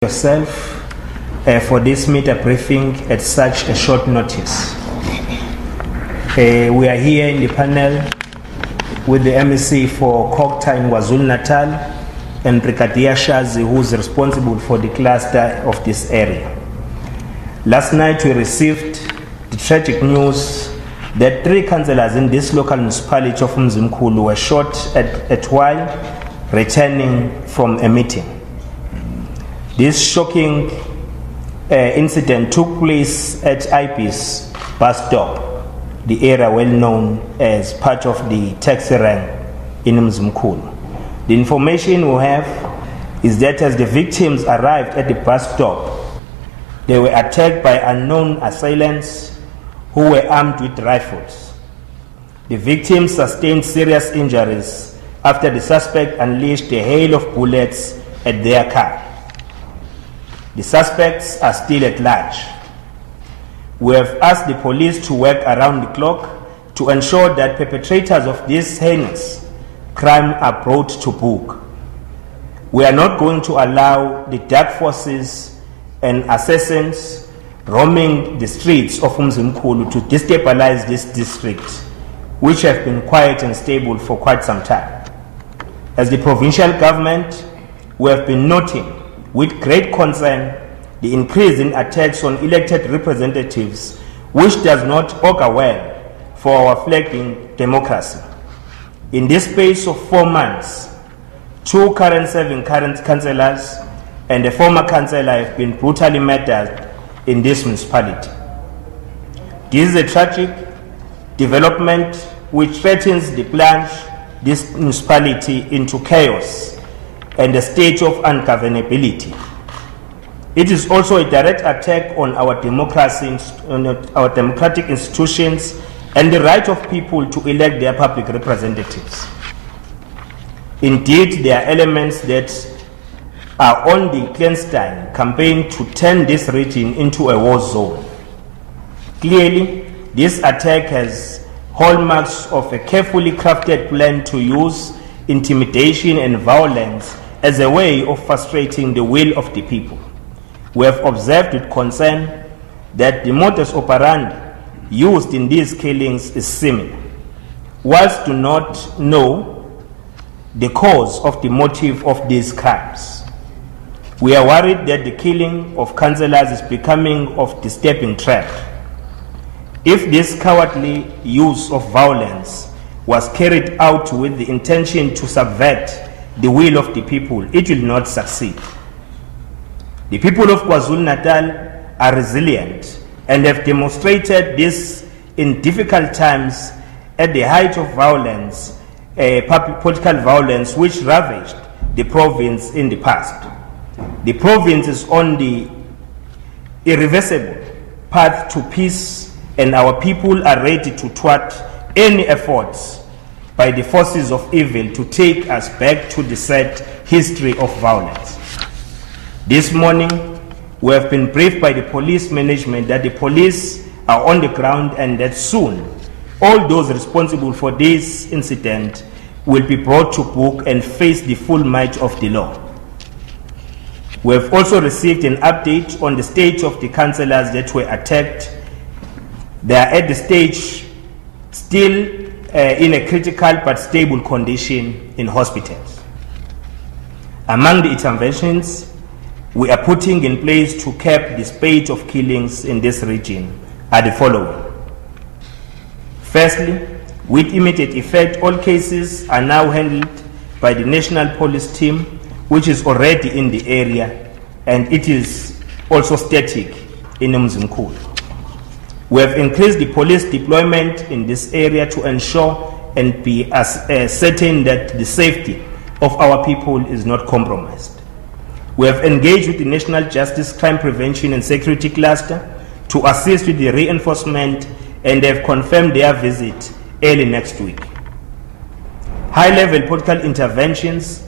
yourself for this media briefing at such a short notice. We are here in the panel with the M.E.C for Kokta in KwaZulu-Natal and Brigadier Shazi, who is responsible for the cluster of this area. Last night we received the tragic news that 3 councillors in this local municipality of Umzimkhulu were shot at while returning from a meeting. This shocking incident took place at IP's bus stop, the area well known as part of the taxi rank in Umzimkhulu. The information we have is that as the victims arrived at the bus stop, they were attacked by unknown assailants who were armed with rifles. The victims sustained serious injuries after the suspect unleashed a hail of bullets at their car. The suspects are still at large. We have asked the police to work around the clock to ensure that perpetrators of this heinous crime are brought to book. We are not going to allow the dark forces and assassins roaming the streets of Umzimkhulu to destabilize this district, which have been quiet and stable for quite some time. As the provincial government, we have been noting with great concern the increase in attacks on elected representatives, which does not augur well for our flagging democracy. In this space of 4 months, 2 serving councillors and a former councillor have been brutally murdered in this municipality. This is a tragic development which threatens to plunge this municipality into chaos and a state of ungovernability. It is also a direct attack on our democracy, on our democratic institutions, and the right of people to elect their public representatives. Indeed, there are elements that are on the clandestine campaign to turn this region into a war zone. Clearly, this attack has hallmarks of a carefully crafted plan to use intimidation and violence as a way of frustrating the will of the people. We have observed with concern that the modus operandi used in these killings is similar. Whilst do not know the cause of the motive of these crimes, we are worried that the killing of councillors is becoming of disturbing trend. If this cowardly use of violence was carried out with the intention to subvert the will of the people, it will not succeed. The people of KwaZulu-Natal are resilient and have demonstrated this in difficult times at the height of violence, political violence which ravaged the province in the past. The province is on the irreversible path to peace, and our people are ready to thwart any efforts by the forces of evil to take us back to the sad history of violence. This morning, we have been briefed by the police management that the police are on the ground and that soon all those responsible for this incident will be brought to book and face the full might of the law. We have also received an update on the state of the councillors that were attacked. They are at the stage still in a critical but stable condition in hospitals. Among the interventions we are putting in place to curb the spate of killings in this region are the following. Firstly, with immediate effect, all cases are now handled by the National Police Team, which is already in the area, and it is also static in Umzimkhulu. We have increased the police deployment in this area to ensure and be certain that the safety of our people is not compromised. We have engaged with the National Justice Crime Prevention and Security Cluster to assist with the reinforcement, and they have confirmed their visit early next week. High-level political interventions,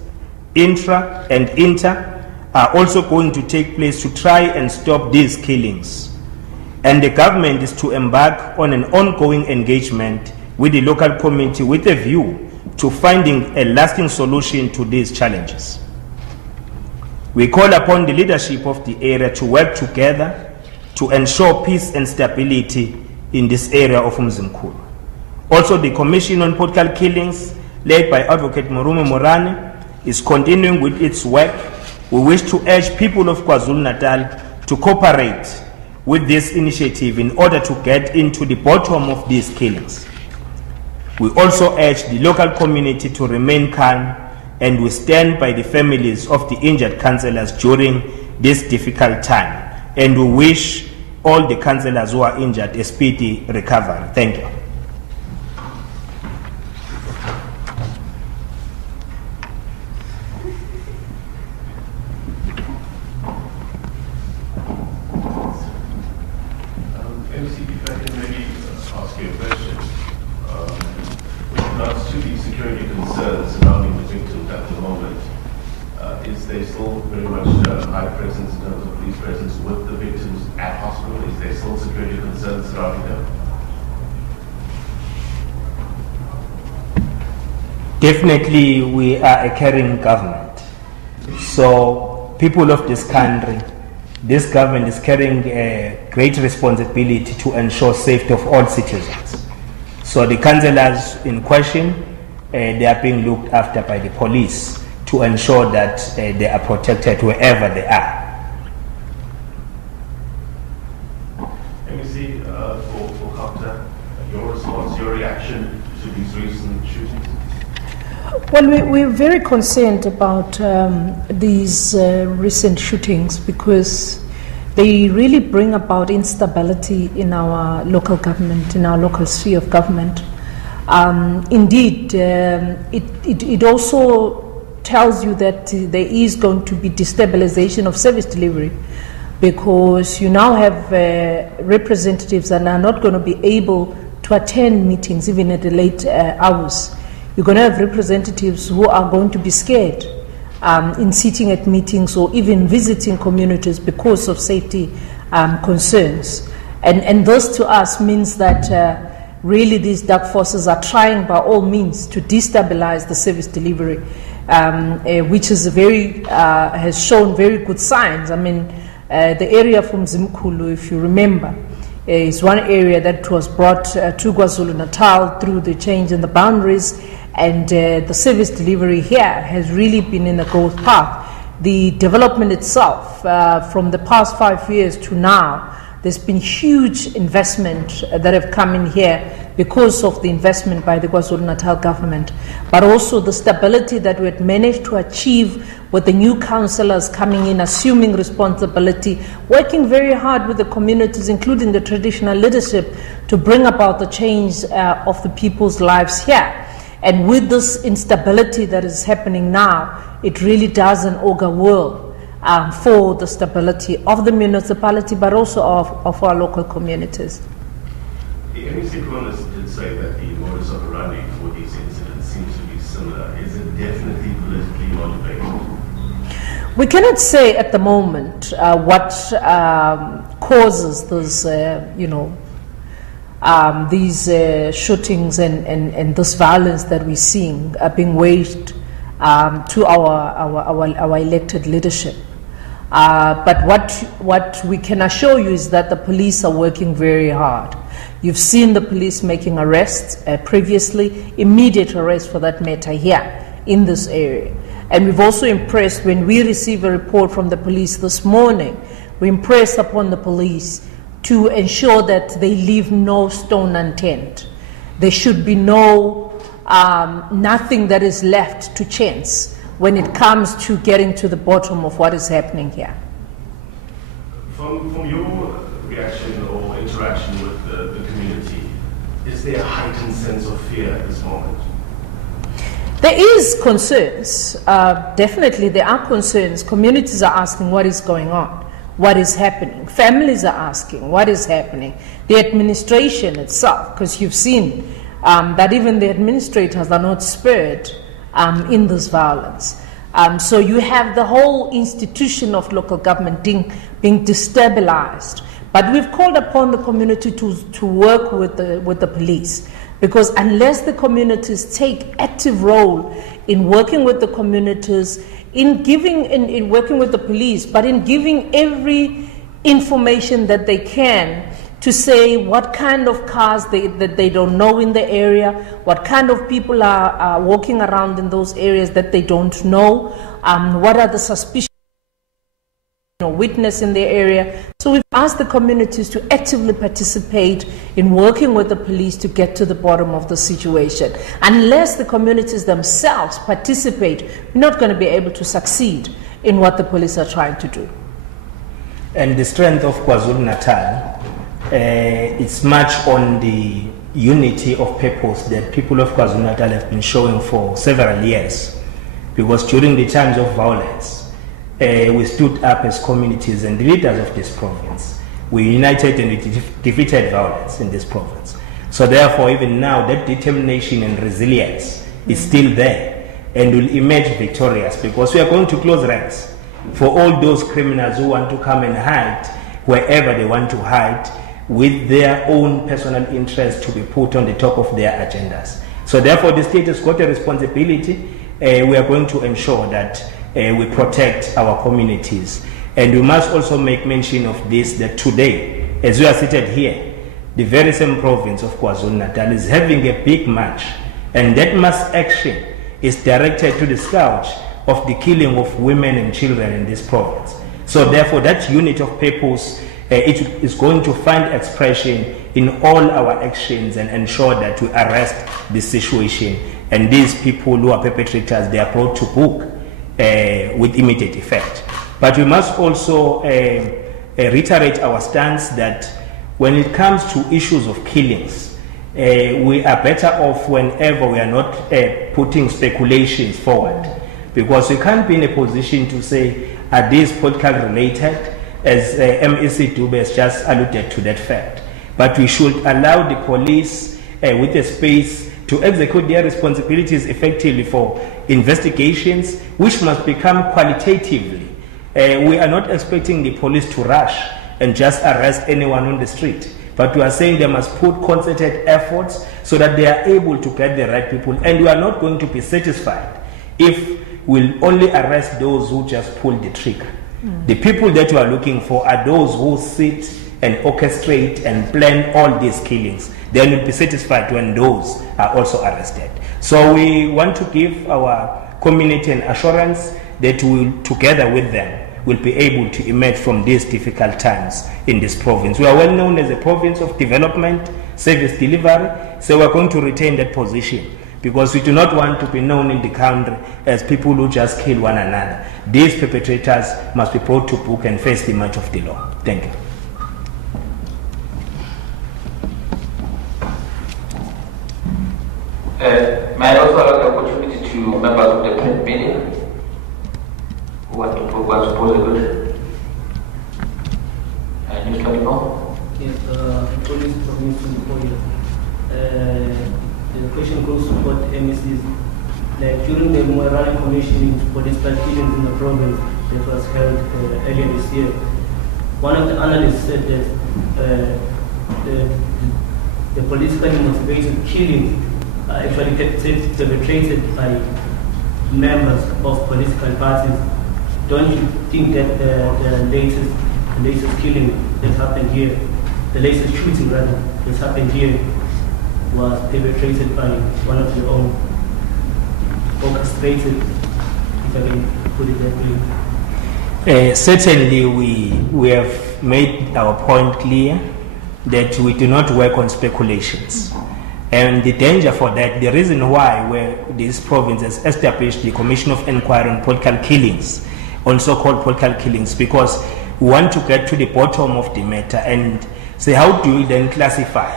intra and inter, are also going to take place to try and stop these killings. And the government is to embark on an ongoing engagement with the local community with a view to finding a lasting solution to these challenges. We call upon the leadership of the area to work together to ensure peace and stability in this area of Umzimkhulu. Also, the Commission on Political Killings, led by Advocate Morume Morane, is continuing with its work. We wish to urge people of KwaZulu-Natal to cooperate with this initiative in order to get into the bottom of these killings. We also urge the local community to remain calm, and we stand by the families of the injured councillors during this difficult time. And we wish all the councillors who are injured a speedy recovery. Thank you. MC, if I can maybe ask you a question. With regards to the security concerns surrounding the victims at the moment, is there still very much high presence in terms of police presence with the victims at hospital? Is there still security concerns surrounding them? Definitely, we are a caring government. So, people of this country, this government is carrying a great responsibility to ensure safety of all citizens. So the councillors in question, they are being looked after by the police to ensure that they are protected wherever they are. M.E.C, for Kaunda, your response, your reaction to these recent shootings? Well, we're very concerned about these recent shootings because they really bring about instability in our local government, in our local sphere of government. Indeed, it also tells you that there is going to be destabilization of service delivery because you now have representatives that are not going to be able to attend meetings even at the late hours. You're going to have representatives who are going to be scared in sitting at meetings or even visiting communities because of safety concerns. And this to us means that really these dark forces are trying by all means to destabilize the service delivery, which is has shown very good signs. I mean, the area from Umzimkhulu, if you remember, is one area that was brought to KwaZulu-Natal through the change in the boundaries, and the service delivery here has really been in a growth path. The development itself, from the past 5 years to now, there's been huge investment that have come in here because of the investment by the KwaZulu-Natal government, but also the stability that we had managed to achieve with the new councillors coming in, assuming responsibility, working very hard with the communities, including the traditional leadership, to bring about the change of the people's lives here. And with this instability that is happening now, it really doesn't augur well for the stability of the municipality, but also of our local communities. The M.E.C. columnist did say that the modus operandi for these incidents seems to be similar. Is it definitely politically motivated? We cannot say at the moment what causes this, these shootings and this violence that we're seeing being waged to our elected leadership. But what we can assure you is that the police are working very hard. You've seen the police making arrests previously, immediate arrests for that matter here in this area. And we've also impressed, when we receive a report from the police this morning, we impress upon the police to ensure that they leave no stone unturned. There should be nothing that is left to chance when it comes to getting to the bottom of what is happening here. From your reaction or interaction with the community, is there a heightened sense of fear at this moment? There is concerns. Definitely there are concerns. Communities are asking what is going on, what is happening. Families are asking what is happening. The administration itself, because you've seen that even the administrators are not spared in this violence. So you have the whole institution of local government being destabilized. But we've called upon the community to work with the police, because unless the communities take active role in working with the communities, in giving, in working with the police, but in giving every information that they can to say what kind of cars that they don't know in the area, what kind of people are walking around in those areas that they don't know, what are the suspicions witness in the area. So we've asked the communities to actively participate in working with the police to get to the bottom of the situation. Unless the communities themselves participate, we're not going to be able to succeed in what the police are trying to do. And the strength of KwaZulu-Natal, it's much on the unity of purpose that people of KwaZulu-Natal have been showing for several years. Because during the times of violence, we stood up as communities and the leaders of this province. We united and we defeated violence in this province. So therefore, even now, that determination and resilience is still there and will emerge victorious, because we are going to close ranks for all those criminals who want to come and hide wherever they want to hide, with their own personal interest to be put on the top of their agendas. So therefore, the state has got a responsibility. We are going to ensure that we protect our communities. And we must also make mention of this, that today, as we are seated here, the very same province of KwaZulu-Natal is having a big march, and that mass action is directed to the scourge of the killing of women and children in this province. So therefore, that unit of purpose it is going to find expression in all our actions and ensure that we arrest this situation, and these people who are perpetrators, they are brought to book with immediate effect. But we must also reiterate our stance that when it comes to issues of killings, we are better off whenever we are not putting speculations forward, because we can't be in a position to say, are these political related, as M.E.C. Dube has just alluded to that fact. But we should allow the police with a space to execute their responsibilities effectively for investigations, which must become qualitatively. We are not expecting the police to rush and just arrest anyone on the street, but we are saying they must put concerted efforts so that they are able to get the right people, and we are not going to be satisfied if we'll only arrest those who just pull the trigger. The people that we are looking for are those who sit and orchestrate and plan all these killings. They will be satisfied when those are also arrested. So we want to give our community an assurance that we will, together with them, will be able to emerge from these difficult times in this province. We are well known as a province of development, service delivery, so we are going to retain that position, because we do not want to be known in the country as people who just kill one another. These perpetrators must be brought to book and face the march of the law. Thank you. May I also allow the opportunity to members of the print media who want to pose a question? News 24? Yes, police from Umzimkhulu. The question goes to what M.E.C's. Like during the Morale Commission for political killings in the province that was held earlier this year, one of the analysts said that the politically motivated killings are actually perpetrated by members of political parties. Don't you think that the latest killing that happened here, the latest shooting rather, that happened here, was perpetrated by one of your own, orchestrated, if I can put it that way? Certainly we have made our point clear that we do not work on speculations. And the danger for that, the reason why this province has established the Commission of Inquiry on Political Killings, also called political killings, because we want to get to the bottom of the matter and say, how do we then classify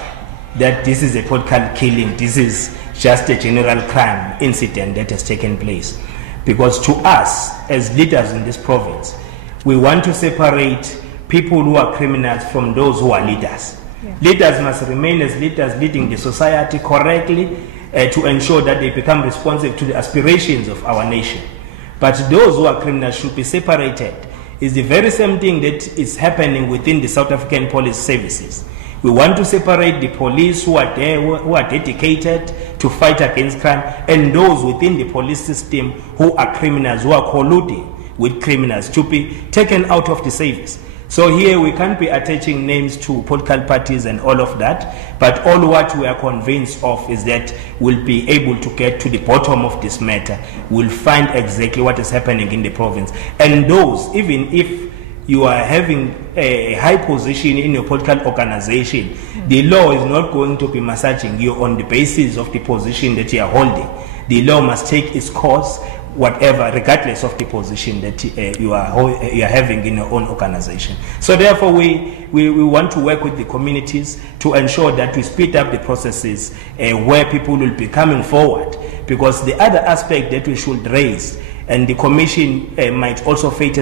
that this is a political killing, this is just a general crime incident that has taken place? Because to us, as leaders in this province, we want to separate people who are criminals from those who are leaders. Yeah. Leaders must remain as leaders, leading the society correctly to ensure that they become responsive to the aspirations of our nation. But those who are criminals should be separated. It's the very same thing that is happening within the South African police services, We want to separate the police who are there, who are dedicated to fight against crime, and those within the police system who are criminals, who are colluding with criminals, to be taken out of the service. So here we can't be attaching names to political parties and all of that, but all what we are convinced of is that we'll be able to get to the bottom of this matter. We'll find exactly what is happening in the province. And those, even if you are having a high position in your political organization, the law is not going to be massaging you on the basis of the position that you are holding. The law must take its course, whatever, regardless of the position that you are having in your own organization. So therefore, we want to work with the communities to ensure that we speed up the processes where people will be coming forward. Because the other aspect that we should raise, and the commission might also face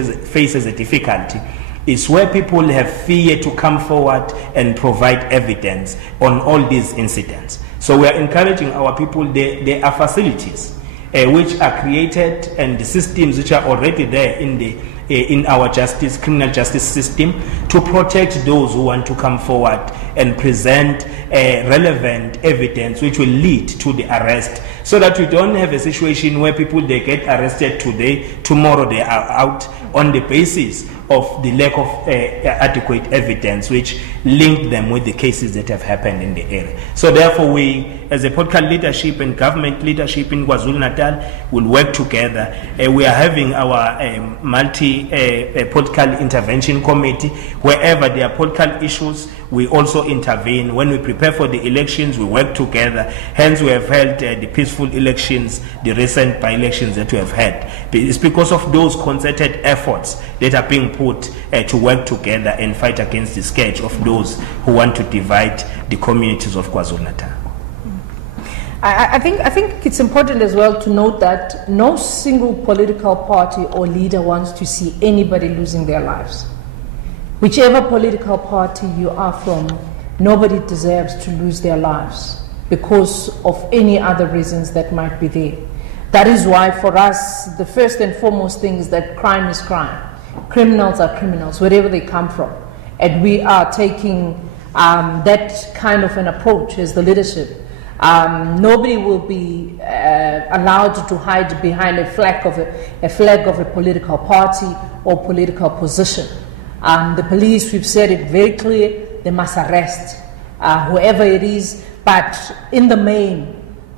as a difficulty, is where people have fear to come forward and provide evidence on all these incidents. So we are encouraging our people. There are facilities which are created, and the systems which are already there in our criminal justice system, to protect those who want to come forward and present relevant evidence which will lead to the arrest, so that we don't have a situation where people, they get arrested today, tomorrow they are out on the basis of the lack of adequate evidence which link them with the cases that have happened in the area. So therefore, we, as a political leadership and government leadership in KwaZulu-Natal, will work together. We are having our multi-political intervention committee. Wherever there are political issues, we also intervene. When we prepare for the elections, we work together. Hence, we have held the peaceful elections, the recent by-elections that we have had. It's because of those concerted efforts that are being put to work together and fight against the scourge of those who want to divide the communities of KwaZulu-Natal. I think it's important as well to note that no single political party or leader wants to see anybody losing their lives. Whichever political party you are from, nobody deserves to lose their lives because of any other reasons that might be there. That is why for us, the first and foremost thing is that crime is crime. Criminals are criminals, wherever they come from. And we are taking that kind of an approach as the leadership. Nobody will be allowed to hide behind a flag of a political party or political position. The police, we've said it very clear, they must arrest whoever it is, but in the main,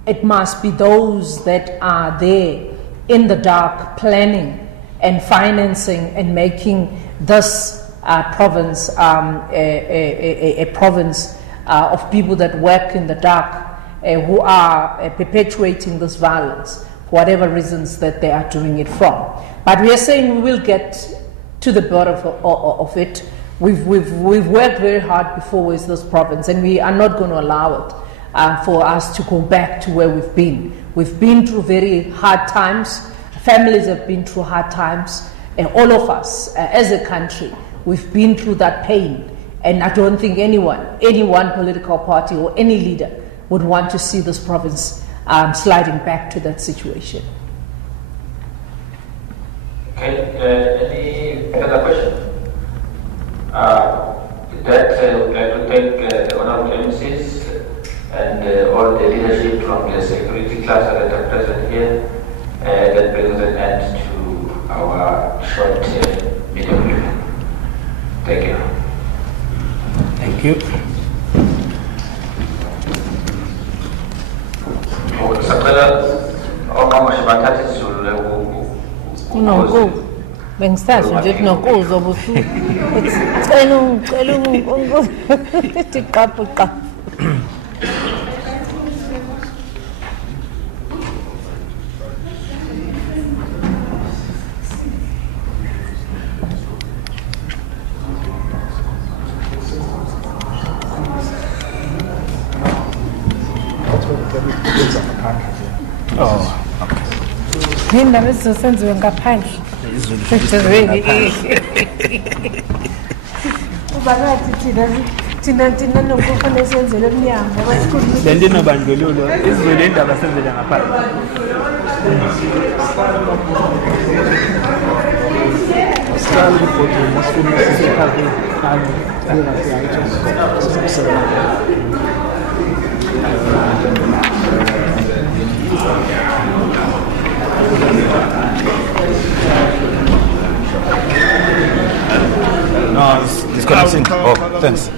it must be those that are there in the dark, planning and financing and making this province a province of people that work in the dark, who are perpetuating this violence, for whatever reasons that they are doing it from. But we are saying we will get to the bottom of it. We've worked very hard before with this province, and we are not going to allow it for us to go back to where we've been. We've been through very hard times. Families have been through hard times, and all of us as a country, we've been through that pain. And I don't think any one political party or any leader would want to see this province sliding back to that situation. Okay, any further question? With that, I would like to thank the honorable MCs and all the leadership from the security cluster that are present here. That brings an end to our short meeting briefing. Thank you. Thank you. No, bengisazi nje kunokuzwa busuku. Cela tiqaphu qaphu. Oh, okay. Yini laba sizosenziwe ngaphandle. Thina nokufanele senzele emnyango abasikhulumile. Le nto inobandlululo izulu indaba senzele ngaphandle. No, it's connecting. Oh, thanks.